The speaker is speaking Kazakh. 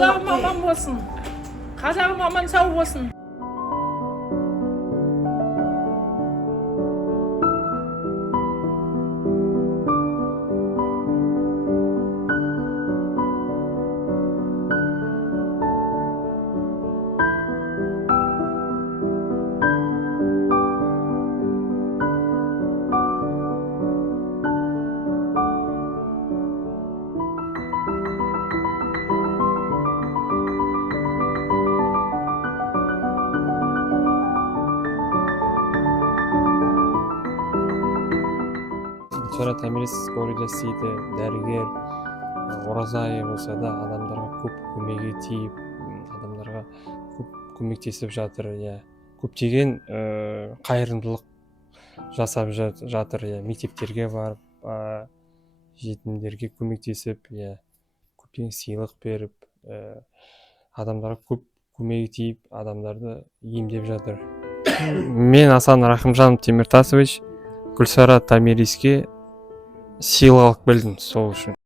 Қазағым аман болсын. Қазағым аман сау болсын. Гүлсара Томирис горida істейді, дәрігер, ораза айы болса да адамдарға көп көмегі тиіп, адамдарға көп көмектесіп жатыр. Көптеген қайырымдылық жасап жатыр. Мектептерге барып, жетімдерге көмектесіп, көптеген сыйлық беріп, адамдарға көп көмегі тиіп, адамдарды емдеп жатыр. Мен Асан Рахымжанов Темиртасович Гүлсара Томириске сыйлық алып келдім сол үшін.